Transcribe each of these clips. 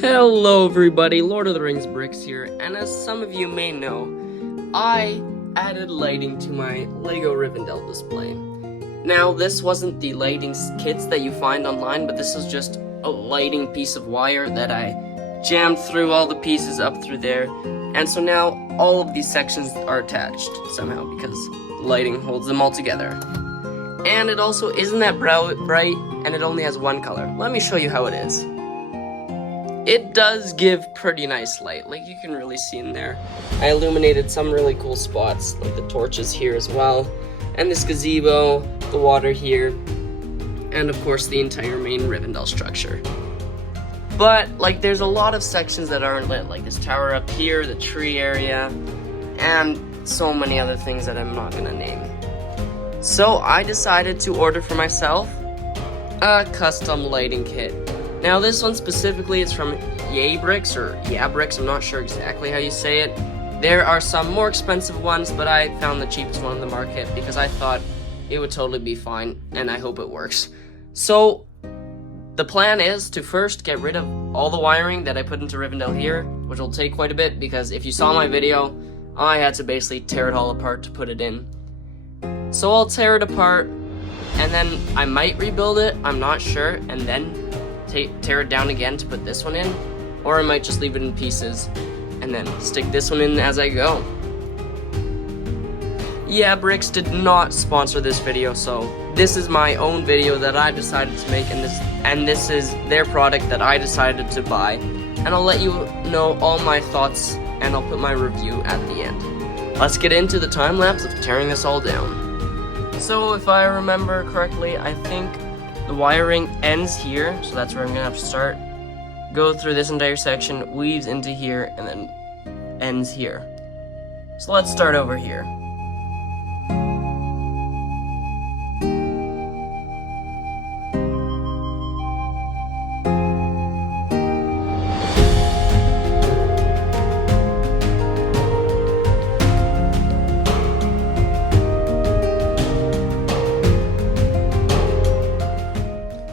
Hello everybody, Lord of the Rings Bricks here, and as some of you may know, I added lighting to my LEGO Rivendell display. Now, this wasn't the lighting kits that you find online, but this is just a lighting piece of wire that I jammed through all the pieces up through there, and so now all of these sections are attached somehow because lighting holds them all together. And it also isn't that bright, and it only has one color. Let me show you how it is. It does give pretty nice light, like you can really see in there. I illuminated some really cool spots, like the torches here as well, and this gazebo, the water here, and of course the entire main Rivendell structure. But, like, there's a lot of sections that aren't lit, like this tower up here, the tree area, and so many other things that I'm not gonna name. So I decided to order for myself a custom lighting kit. Now this one specifically is from YEABricks, or YEABricks, I'm not sure exactly how you say it. There are some more expensive ones, but I found the cheapest one on the market because I thought it would totally be fine, and I hope it works. So, the plan is to first get rid of all the wiring that I put into Rivendell here, which will take quite a bit because if you saw my video, I had to basically tear it all apart to put it in. So I'll tear it apart, and then I might rebuild it, I'm not sure, and then tear it down again to put this one in, or I might just leave it in pieces and then stick this one in as I go. YEABricks did not sponsor this video, so this is my own video that I decided to make, and this is their product that I decided to buy, and I'll let you know all my thoughts, and I'll put my review at the end. Let's get into the time lapse of tearing this all down. So if I remember correctly, I think the wiring ends here, so that's where I'm gonna have to start. Go through this entire section, weaves into here, and then ends here. So let's start over here.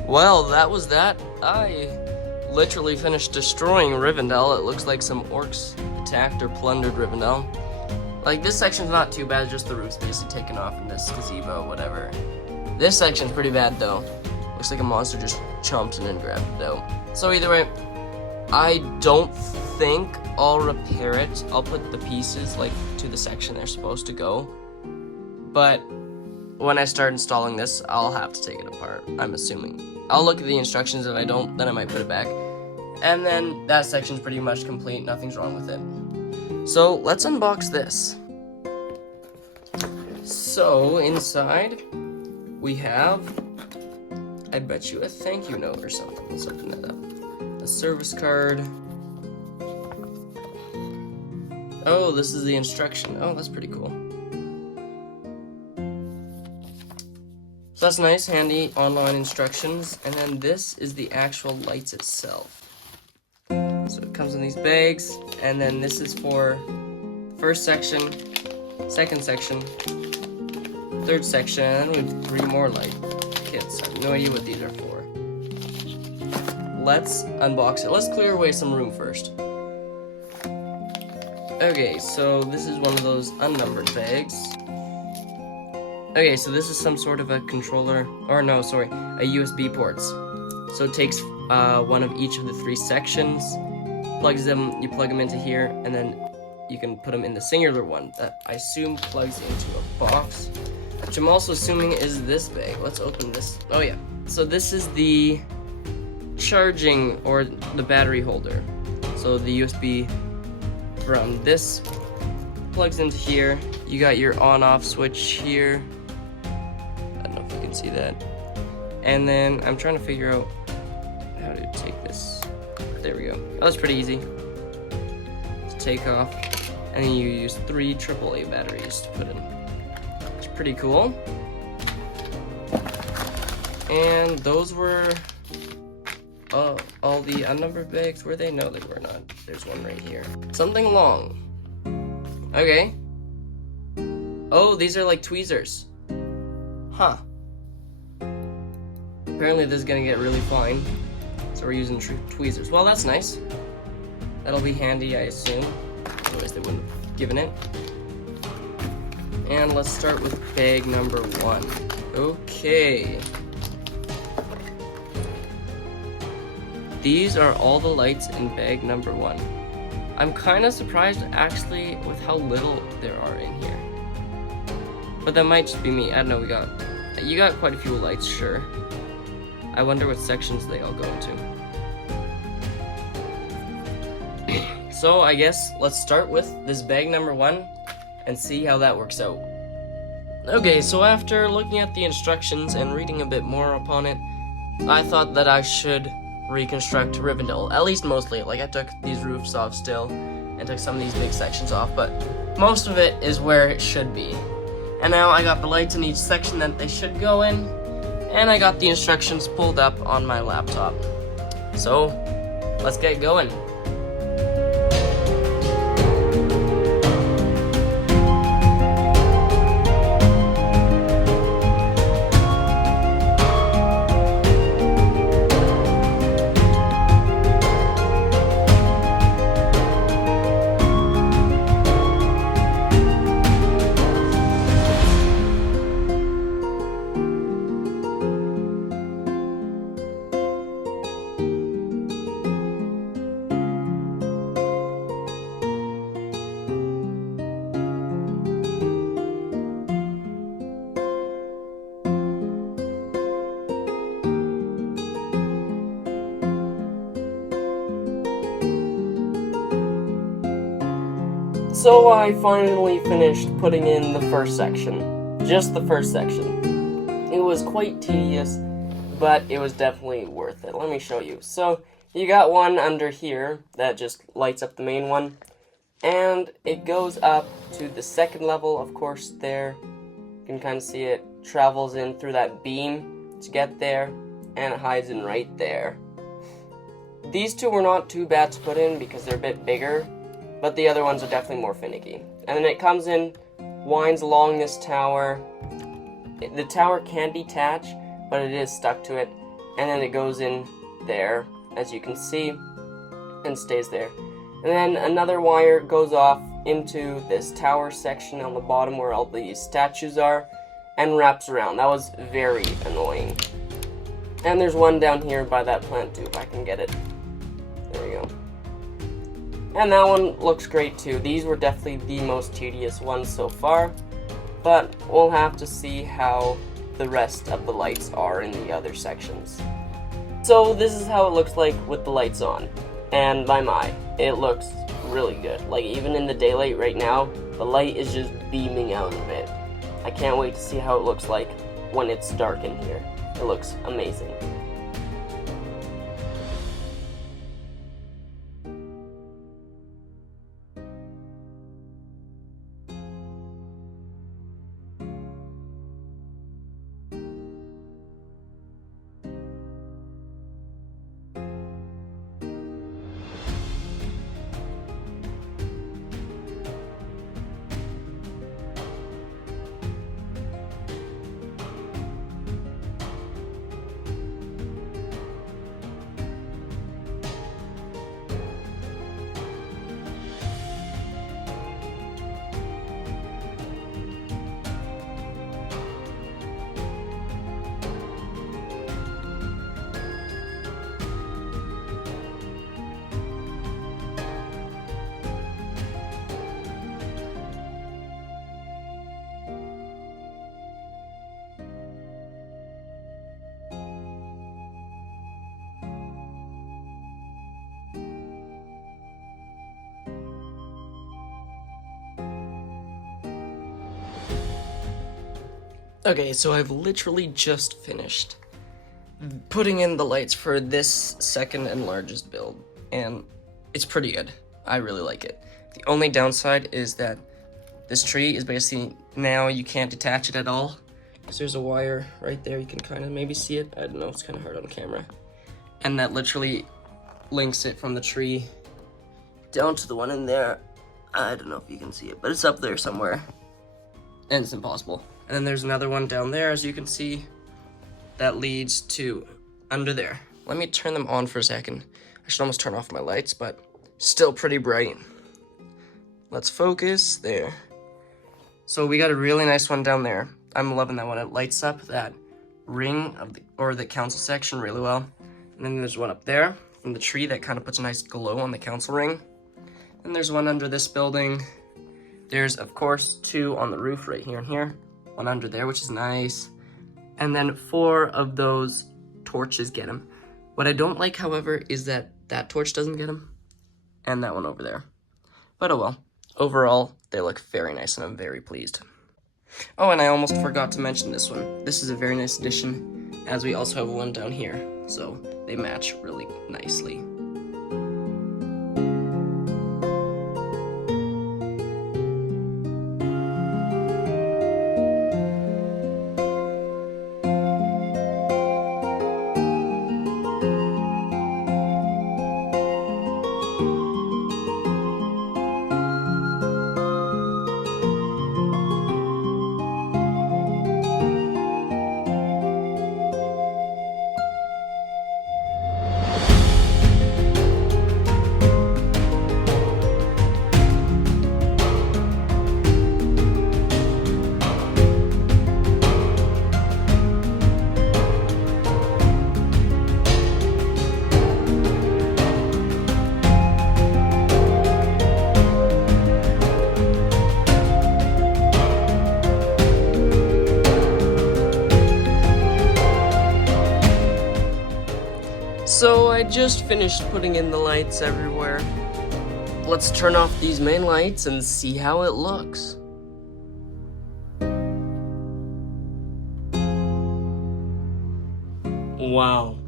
Well, that was that. I literally finished destroying Rivendell. It looks like some orcs attacked or plundered Rivendell. Like, this section's not too bad, just the roof's basically taken off in this gazebo, whatever. This section's pretty bad, though. Looks like a monster just chomped in and grabbed it out. So either way, I don't think I'll repair it. I'll put the pieces, like, to the section they're supposed to go. But when I start installing this, I'll have to take it apart, I'm assuming. I'll look at the instructions. If I don't, then I might put it back. And then that section's pretty much complete. Nothing's wrong with it. So let's unbox this. So inside we have, I bet you, a thank you note or something. Let's open that up. A service card. Oh, this is the instruction. Oh, that's pretty cool. So that's nice, handy online instructions, and then this is the actual lights itself. So it comes in these bags, and then this is for first section, second section, third section, and then we have 3 more light kits. I have no idea what these are for. Let's unbox it. Let's clear away some room first. Okay, so this is one of those unnumbered bags. Okay, so this is some sort of a controller, or no, sorry, a USB ports. So it takes one of each of the 3 sections, you plug them into here, and then you can put them in the singular one that I assume plugs into a box, which I'm also assuming is this bag. Let's open this. Oh yeah, so this is the charging, or the battery holder. So the USB from this plugs into here. You got your on-off switch here. See that, and then I'm trying to figure out how to take this. There we go. Oh, that's pretty easy to take off, and then you use 3 AAA batteries to put in. It's pretty cool. And those were all the unnumbered bags. Were they? No, they were not. There's one right here. Something long. Okay. Oh, these are like tweezers. Huh. Apparently this is gonna get really fine. So we're using tweezers. Well, that's nice. That'll be handy, I assume. Otherwise they wouldn't have given it. And let's start with bag number 1. Okay. These are all the lights in bag number 1. I'm kind of surprised actually with how little there are in here. But that might just be me. I don't know, you got quite a few lights, sure. I wonder what sections they all go into. So I guess let's start with this bag number 1 and see how that works out. Okay, so after looking at the instructions and reading a bit more upon it, I thought that I should reconstruct Rivendell, at least mostly. Like, I took these roofs off still and took some of these big sections off, but most of it is where it should be. And now I got the lights in each section that they should go in, and I got the instructions pulled up on my laptop. So let's get going. So I finally finished putting in the first section. Just the first section. It was quite tedious, but it was definitely worth it. Let me show you. So you got one under here that just lights up the main one, and it goes up to the second level, of course, there. You can kind of see it travels in through that beam to get there, and it hides in right there. These two were not too bad to put in because they're a bit bigger, but the other ones are definitely more finicky. And then it comes in, winds along this tower. The tower can detach, but it is stuck to it. And then it goes in there, as you can see, and stays there. And then another wire goes off into this tower section on the bottom where all these statues are, and wraps around. That was very annoying. And there's one down here by that plant too, if I can get it. There we go. And that one looks great too. These were definitely the most tedious ones so far, but we'll have to see how the rest of the lights are in the other sections. So this is how it looks like with the lights on, and my, it looks really good. Like, even in the daylight right now, the light is just beaming out of it. I can't wait to see how it looks like when it's dark in here. It looks amazing. Okay, so I've literally just finished putting in the lights for this second and largest build, and it's pretty good. I really like it. The only downside is that this tree is basically, now you can't detach it at all, because there's a wire right there. You can kind of maybe see it. I don't know, it's kind of hard on camera. And that literally links it from the tree down to the one in there. I don't know if you can see it, but it's up there somewhere, and it's impossible. And then there's another one down there, as you can see, that leads to under there. Let me turn them on for a second. I should almost turn off my lights, but still pretty bright. Let's focus there. So we got a really nice one down there. I'm loving that one. It lights up that ring of the council section really well. And then there's one up there from the tree that kind of puts a nice glow on the council ring. And there's one under this building. There's, of course, 2 on the roof right here and here. One under there, which is nice. And then 4 of those torches get him. What I don't like, however, is that that torch doesn't get him. And that one over there. But oh well. Overall, they look very nice and I'm very pleased. Oh, and I almost forgot to mention this one. This is a very nice addition, as we also have one down here. So they match really nicely. So I just finished putting in the lights everywhere. Let's turn off these main lights and see how it looks. Wow.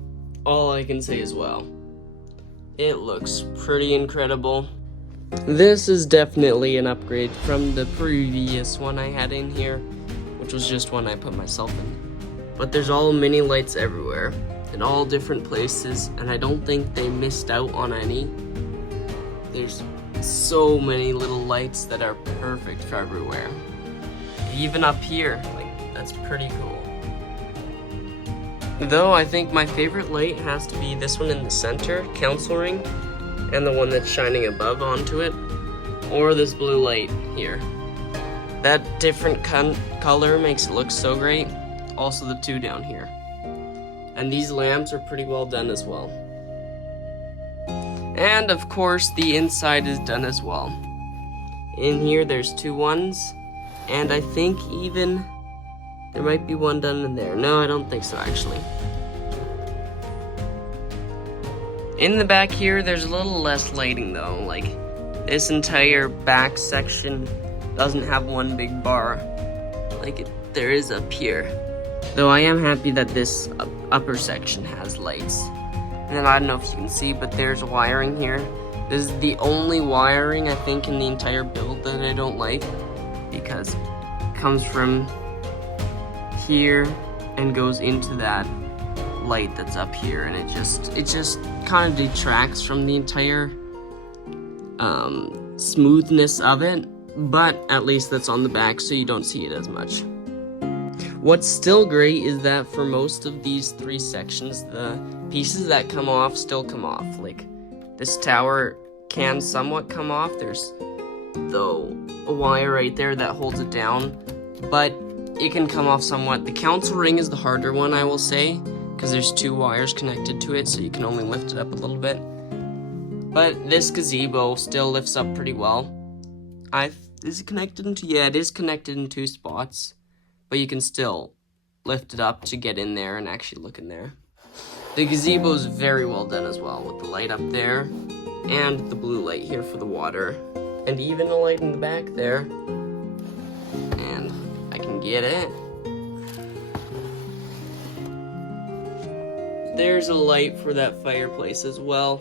All I can say is wow. It looks pretty incredible. This is definitely an upgrade from the previous one I had in here, which was just one I put myself in. But there's all mini lights everywhere, in all different places, and I don't think they missed out on any. There's so many little lights that are perfect for everywhere. Even up here, like, that's pretty cool. Though I think my favorite light has to be this one in the center, council ring, and the one that's shining above onto it, or this blue light here. That different color makes it look so great. Also the 2 down here. And these lamps are pretty well done as well. And of course the inside is done as well. In here there's 2 ones, and I think even there might be one done in there. No, I don't think so actually. In the back here there's a little less lighting though, like this entire back section doesn't have one big bar like there is up here. Though I am happy that this upper section has lights. And then I don't know if you can see, but there's wiring here. This is the only wiring I think in the entire build that I don't like, because it comes from here and goes into that light that's up here, and it just kind of detracts from the entire smoothness of it. But at least that's on the back, so you don't see it as much. What's still great is that for most of these 3 sections, the pieces that come off still come off. Like, this tower can somewhat come off. There's, though, a wire right there that holds it down, but it can come off somewhat. The council ring is the harder one, I will say, because there's 2 wires connected to it, so you can only lift it up a little bit. But this gazebo still lifts up pretty well. Is it connected into? Yeah, it is connected in 2 spots. But you can still lift it up to get in there and actually look in there. The gazebo is very well done as well, with the light up there and the blue light here for the water, and even a light in the back there. And I can get it. There's a light for that fireplace as well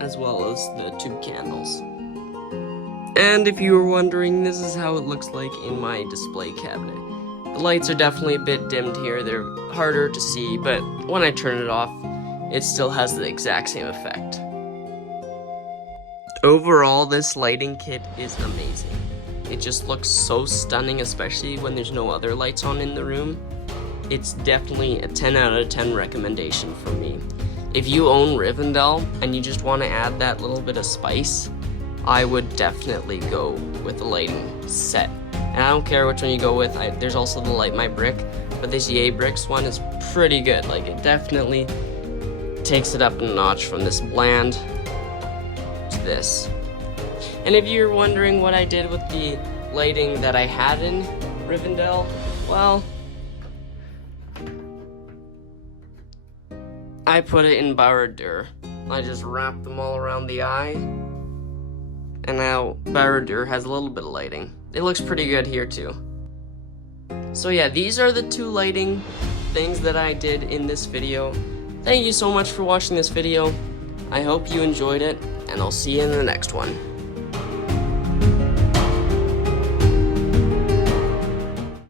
as the 2 candles. And if you were wondering, this is how it looks like in my display cabinet. The lights are definitely a bit dimmed here. They're harder to see, but when I turn it off, it still has the exact same effect. Overall, this lighting kit is amazing. It just looks so stunning, especially when there's no other lights on in the room. It's definitely a 10 out of 10 recommendation for me. if you own Rivendell and you just want to add that little bit of spice, I would definitely go with the lighting set. And I don't care which one you go with. There's also the Light My Brick, but this YEABricks one is pretty good. Like, it definitely takes it up a notch from this bland to this. And if you're wondering what I did with the lighting that I had in Rivendell, well, I put it in Barad-dûr. I just wrapped them all around the eye, and now Barad-dûr has a little bit of lighting. It looks pretty good here too. So yeah, these are the 2 lighting things that I did in this video. Thank you so much for watching this video. I hope you enjoyed it, and I'll see you in the next one.